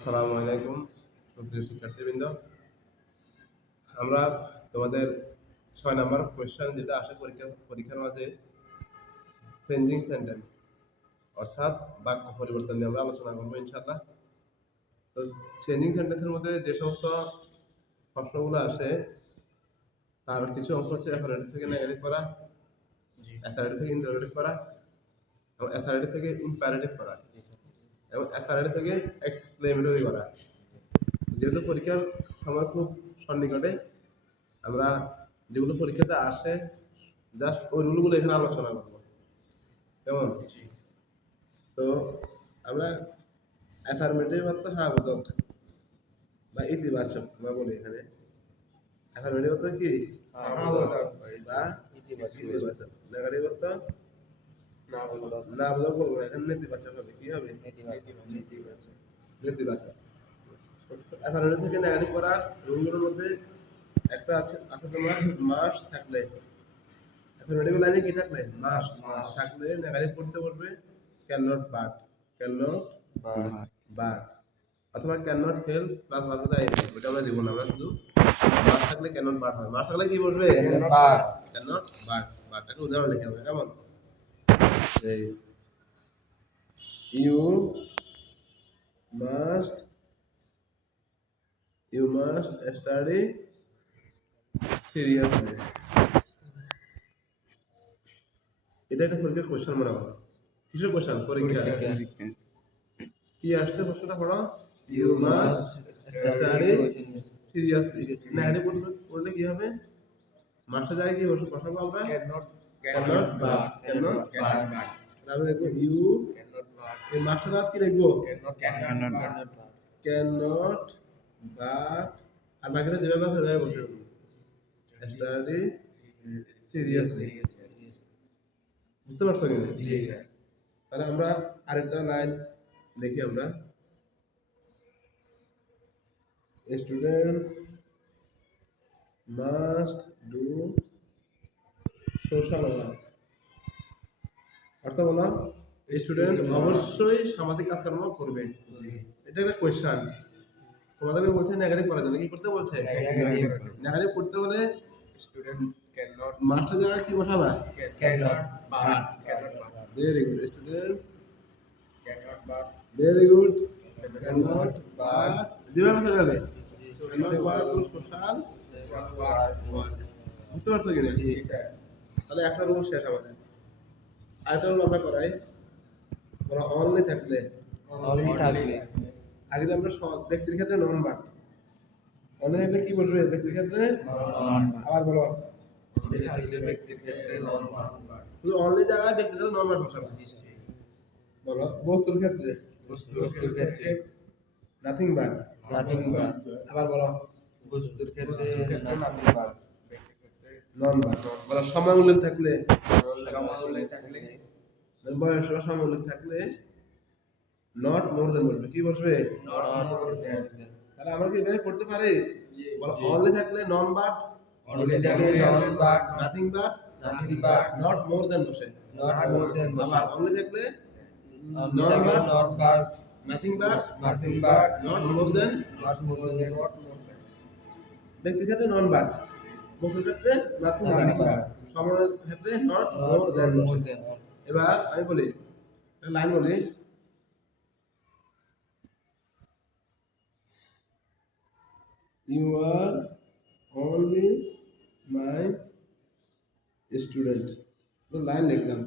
আসসালামু আলাইকুম সুপ্রিয় শিক্ষার্থীবৃন্দ। আমরা তোমাদের 6 নম্বর কোয়েশ্চেন যেটা আসে পরীক্ষার মাঝে চেঞ্জিং সেন্টেন্স অর্থাৎ বাক্য পরিবর্তন নিয়ে আমরা আলোচনা করবো ইনশাআল্লাহ। তো চেঞ্জিং সেন্টেন্সের মধ্যে যে সমস্ত প্রশ্নগুলো আসে তার কিছু অংশ হচ্ছে অ্যাফারমেটিভ থেকে নেগেটিভ করা, অ্যাসার্টিভ থেকে ইন্টারোগেটিভ করা, এবং অ্যাসার্টিভ থেকে ইম্পারেটিভ করা, এবং অ্যাসার্টিভ থেকে এক্সক্লেমেটরি করা। যেহেতু পরীক্ষার সময় খুব সন্নিকটে, আমরা যেগুলো পরীক্ষাতে আসে জাস্ট ওই রুলগুলো এখানে আলোচনা করবো, কেমন? তো আমরা অ্যাফার্মেটিভ অর্থ হ্যাঁ বোধক বা ইতিবাচক আমরা বলি এখানে। অ্যাফার্মেটিভ অর্থ কি বা ইতিবাচক, নেগেটিভ অর্থ না বোধক বলবো, এখানে নেতিবাচক হবে। কি হবে? নেতিবাচক। অ্যাফার্মেটিভ থেকে নেগেটিভ করার রুলগুলোর মধ্যে একটা আছে তোমার মাস থাকলে, অ্যাফার্মেটিভ লাইনে কি থাকলে মাস্ট থাকলে নেগেটিভ করতে বলবে can not but, can not but, অথবা can not help plus verb the ING. ওটা আমরা দিব না, আমরা শুধু মাস্ট থাকলে ক্যান নট বাট হয়। মাস্ট থাকলে কি বলবে? Can not but. বাট একটা উদাহরণ লিখে হবে, কেমন? এই ইউ মাস্ট স্টাডি সিরিয়াসলি। এটা একটা পরীক্ষার কোশ্চেন মনে করো। কিসের কোশ্চেন? পরীক্ষা। কি আসছে প্রশ্নটা পড়ো। You must study seriously. Negative করলে কি হবে? মাস্টার জায়গায় কি বসাবো আমরা? Can not but. Can not but. তাহলে দেখো ইউ এই মাস্টার বাদ কি লিখবো? Can not but. আর বাকিটা যেভাবে আছে সেভাবে বসে দেবো। Study seriously. বুঝতে পারছো কি? জি স্যার। তাহলে আমরা আরেকটা লাইন দেখি আমরা। Student must do social work. অর্থ বলো, স্টুডেন্ট অবশ্যই সামাজিক কাজকর্ম করবে। এটা একটা কোয়েশ্চেন। তোমাদেরকে বলছে নেগেটিভ করার জন্য। কি করতে বলছে? নেগেটিভ করতে হলে স্টুডেন্ট ক্যান নট, মাস্টার জায়গায় কি বসাবা? Can not but. Very good student can not but. Very good can not but. যেভাবে যাবে can not but to social work. বুঝতে পারছো কি না? জি স্যার। তাহলে একটা রুল শেষ আমাদের। আরেকটা রুল আমরা করাই। বলো অনলি থাকলে আগে আমরা ব্যক্তির ক্ষেত্রে নন বাট। অনলি থাকলে কি বলবে? ব্যক্তির ক্ষেত্রে আবার বলো শুধু অনলি জায়গায় ব্যক্তির ক্ষেত্রে নন বাট বসাবে। বলো বস্তুর ক্ষেত্রে নাথিং বাট। আবার বলো বস্তুর ক্ষেত্রে নন বাট। বলো সময় উল্লেখ থাকলে বয়স সময় উল্লেখ থাকলে নট মোর দেন বলবে। কি বসবে? তাহলে আমরা কি এভাবে পড়তে পারি? বলো অনলি থাকলে none but, nothing but, not more than বসে। আবার অনলি থাকলে none but, nothing but, not more than. ব্যক্তির ক্ষেত্রে নন বাট, বস্তুর ক্ষেত্রে নাথিং বাট, সময়ের ক্ষেত্রে নট মোর দেন বসে। এবার আমি বলি লাইন বলি। You are only my student। তো লাইন লিখলাম।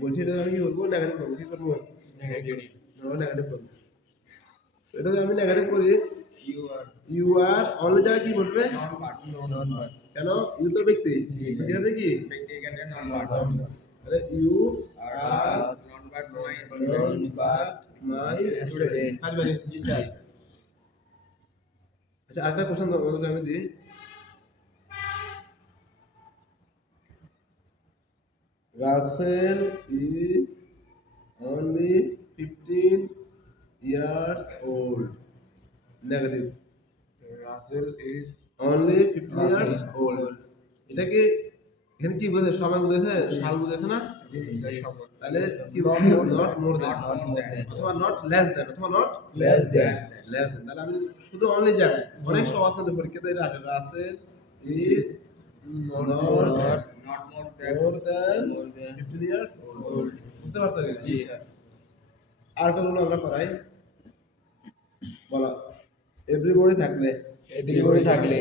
বলছি এটা আমি কি করবো? নেগেটিভ করবো। কি করবো? নেগেটিভ করবো। এটা যদি আমি নেগেটিভ করি, ইউ আর অনলি জায়গায় কি বলবে? কেন? ইউ তো ব্যক্তি, এখানে কি তাহলে you are none but my student. পারবেন? জি স্যার। আচ্ছা আরেকটা কোশ্চেন তোমাদের আমি দিই। Russell is only 15 years old. Negative. Russell is only 15 years old. এটা কি এখানে কি বোঝায়? সময় বোঝাচ্ছে, সাল বোঝাচ্ছে না? তাহলে কি নট মোর দ্যান অথবা নট লেস দ্যান অথবা not less than less than. তাহলে আমি শুধু অনলি জায়গায় অনেক সব আছে তো পরীক্ষাতে এটা আসে Russell is not not more more than more than 15 years old. বুঝতে পারছো কি? জি স্যার আরেকটা রুল আমরা করাই, বলো এভরিবডি থাকলে everybody থাকলে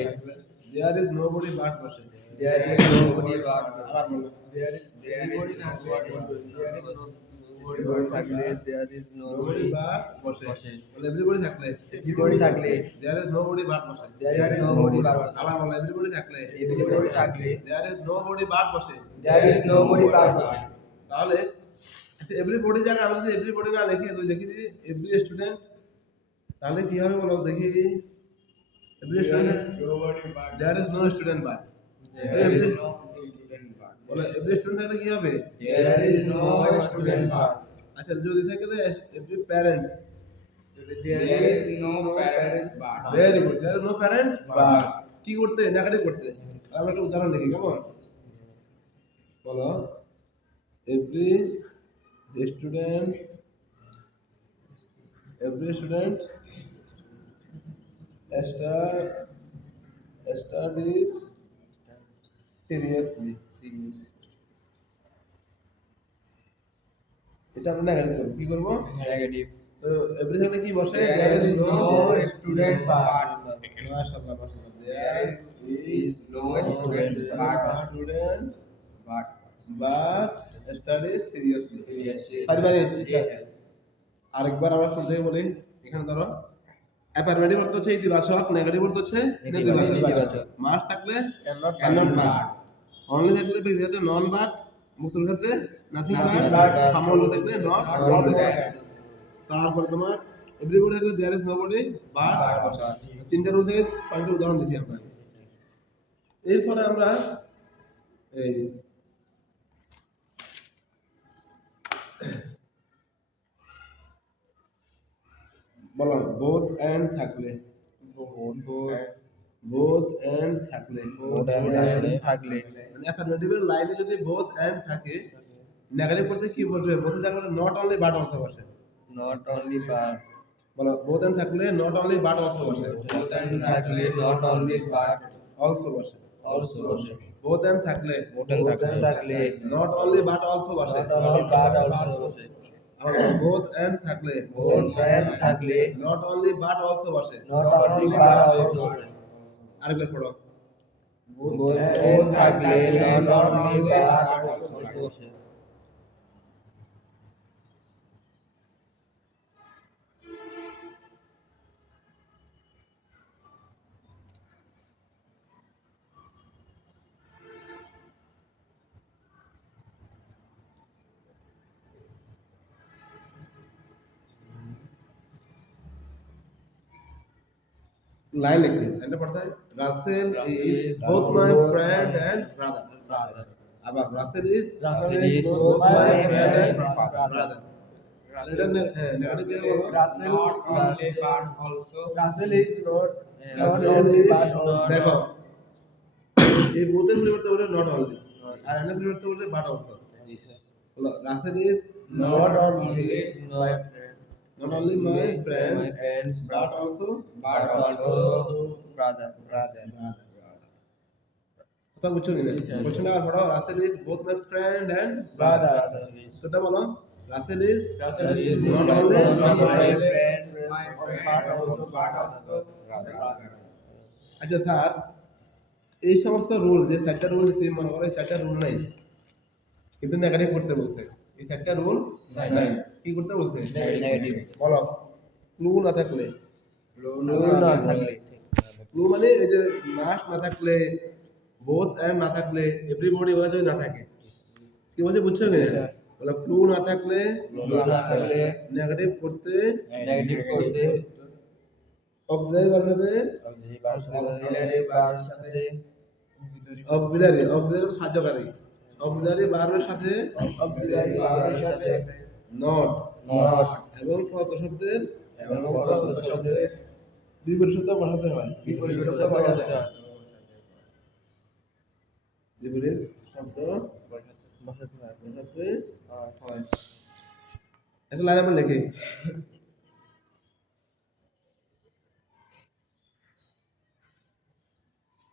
দেয়ার ইজ নোবডি বাট বসে। there is nobody but আবার বলো there is everybody থাকলে everybody থাকলে there is nobody nobody but বসে। বসে। বলো এভরিবডি থাকলে everybody থাকলে দেয়ার ইজ নোবডি বাট বসে। there is nobody but আবার বলো এভরিবডি থাকলে everybody থাকলে দেয়ার ইজ নোবডি বাট বসে। there is nobody but বসে। তাহলে আচ্ছা এভরিবডি জায়গায় আমি যদি এভরিবডি না লিখি তো লিখি দিই এভরি স্টুডেন্ট, তাহলে কি হবে বলো দেখি? Every student there is no student but. there is no student but বলো এভরি স্টুডেন্ট থাকলে কি হবে? there is no student but আচ্ছা যদি থাকে তো every parents. there is no parents but very good, there is no parent but কি করতে নেগেটিভ করতে। আমরা একটা উদাহরণ লিখি কেমন? বলো এভরি স্টুডেন্ট studies seriously। এটা আমরা নেগেটিভ করব, কি করব? negative তো এভরি থাকলে কি বসে? there is no student but মাশাআল্লাহ মাশাআল্লাহ, there is no student but study seriously। seriously পারিবারি আরেকবার আমরা শুনতে বলি, এখানে ধরো অ্যাফারমেটিভ অর্থ হচ্ছে ইতিবাচক, নেগেটিভ অর্থ হচ্ছে নেতিবাচক। মাস থাকলে ক্যানট বাট, অনলি থাকলে বেশি ক্ষেত্রে নন বাট, মুক্তর ক্ষেত্রে নাথিং বাট, সামান্য থাকলে নট নট। তারপরে তোমার এভরিবডি থাকলে দেয়ার ইজ নোবডি বাট। তিনটা রুল থেকে কয়েকটা উদাহরণ দিচ্ছি আমরা। এরপরে আমরা এই বলো বোথ এন্ড থাকলে বোথ এন্ড থাকলে থাকলে মানে অ্যাফারমেটিভের লাইনে যদি বোথ এন্ড থাকে, নেগেটিভ করতে কি বলবে? বোথ জায়গায় নট অনলি বাট অলসো বসে। not only but বলো বোথ এন্ড থাকলে নট অনলি বাট অলসো বসে। থাকলে not only but অলসো বসে। also বোথ এন্ড থাকলে থাকলে নট অনলি বাট অলসো বসে। not only but also বসে। আবার বোথ এন্ড থাকলে both and থাকলে নট অনলি বাট অলসো বসে। not only but also বসে। আরেকবার পড়ো both থাকলে not only but also বসে। লাইন লিখে লাইনটা পড়তে হয় Russell is both my friend and brother. আবার Russell is both my friend and brother. এটা নেগেটিভ দিয়ে বলো Russell is not দেখো এই বোথের পরিবর্তে বলে নট অনলি, আর এর পরিবর্তে বলে বাট অলসো। বলো Russell is not only my friend not only my friend my friends but also but also brother কথা বুঝছো কিনা? কোশ্চেন আর পড়ো Russell is both my friend and brother তো এটা বলো Russell is Russell is not not only only my my friend friends but also brother আচ্ছা sir এই সমস্ত রুল যে চারটা রুল দিচ্ছি মনে করো এই চারটা রুল নাই, কিন্তু নেগেটিভ করতে বলছে। এই চারটা রুল নাই, কি করতে বলছে? negative বলো ক্লু না থাকলে, না থাকলে ক্লু মানে এই যে মাস্ট না থাকলে, বোথ এন্ড না থাকলে, এভরিবডি ওরা যদি না থাকে, কি বলছে বুঝছো কি? বলো ক্লু না থাকলে না থাকলে নেগেটিভ করতে negative করতে অক্সিলারি বানাতে auxiliary বার সাথে অক্সিলারি সাহায্যকারী, অক্সিলারি বারের সাথে auxiliary বারের সাথে নট not এবং শব্দ শব্দের এবং পদার্থ শব্দের বিপরীত শব্দ বসাতে হয়। বিপরীত শব্দ বসাতে হয়। বিপরীত শব্দ একটা লাইন আমরা লিখি।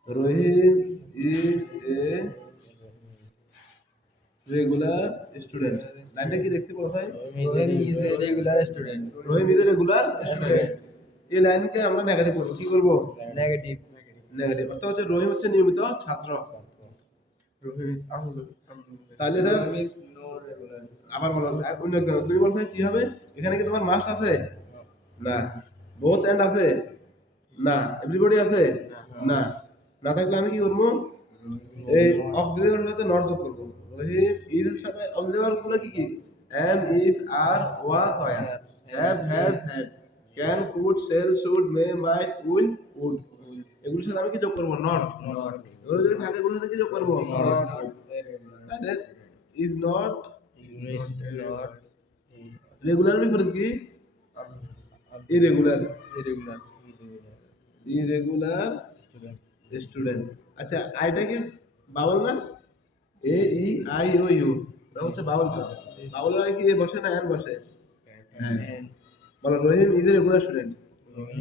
রহিম ইজ এ রেগুলার স্টুডেন্ট। লাইনটা কি দেখতে বলা হয়? Rohim is a regular student. Rahim is a regular student. এই লাইনকে আমরা নেগেটিভ করব। কি করব? Negative. নেগেটিভ। অর্থাৎ হচ্ছে রহিম হচ্ছে নিয়মিত ছাত্র। তাহলে এটা Rohim is no regular. আবার বলো, অন্য একটা দুই বলতে কি হবে? এখানে কি তোমার মাস্ট আছে? না। বোথ এন্ড আছে? না। এভরিবডি আছে? না। না থাকলে আমি কি করব? এই অক্সিলিয়ারির সাথে নট যোগ করব। রহিম ইজ এর সাথে অক্সিলিয়ারি গুলো কি কি? am, if, are, was, were, have, has, had, can, could, shall, should, may, might, will, would। এগুলোর সাথে আমি কি যোগ করব? নট। Not. এগুলো যদি থাকে এগুলোর সাথে কি যোগ করব? Not. তাহলে is not Is not regular বিপরীত কি? Irregular. irregular. Irregular Student. Student. আচ্ছা, আইটা কি বাবল না? এ ই আই ও ইউ এটা হচ্ছে বাবল তো। বাবলের আগে কি এ বসে না এন বসে? And বলো, Rahim is a regular student.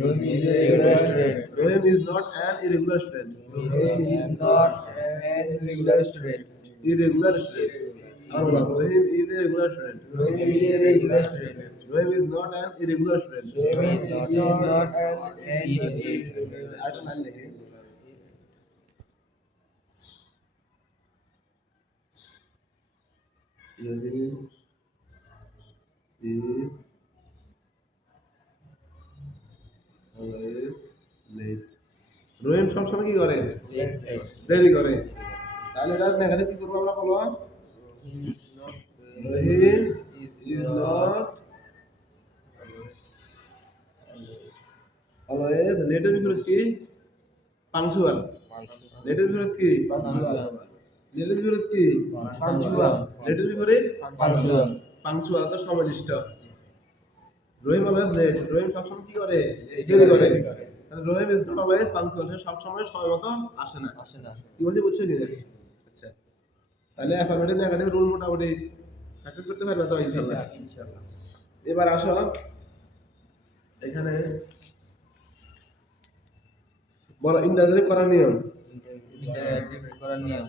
Rohim is a regular student. Rahim is not an irregular student. Rohim is not an irregular student. Irregular student. আর বলো, Rahim is a regular student. Rohim is a regular student. Rahim is not an irregular student. Rohim is not an irregular student. আরেকটা line লিখি। Rahim is always late। রহিম সবসময় কি করে? দেরি করে। তাহলে এটা নেগেটিভ কি করবো আমরা বলো? রহিম is not always late এর বিপরীত কি? পাংচুয়াল। লেটের বিপরীত কি? লেটের বিপরীত কি? Punctual. লেটের বিপরীত Punctual. পাংচুয়াল অর্থাৎ সময়নিষ্ঠ। রহিম অলওয়েজ লেট। রহিম সবসময় কি করে? দেরি করে। তাহলে রহিম ইজ নট অলওয়েজ পাংচুয়াল। সে সবসময় সময় মতো আসে না। কি বলছি বুঝছো কি? আচ্ছা, তাহলে অ্যাফার্মেটিভ নেগেটিভ রুল মোটামুটি প্র্যাকটিস করতে পারবে তো ইনশাআল্লাহ। এবার আসো এখানে বলো ইন্টারভিউ করার নিয়ম। Interactive করার নিয়ম।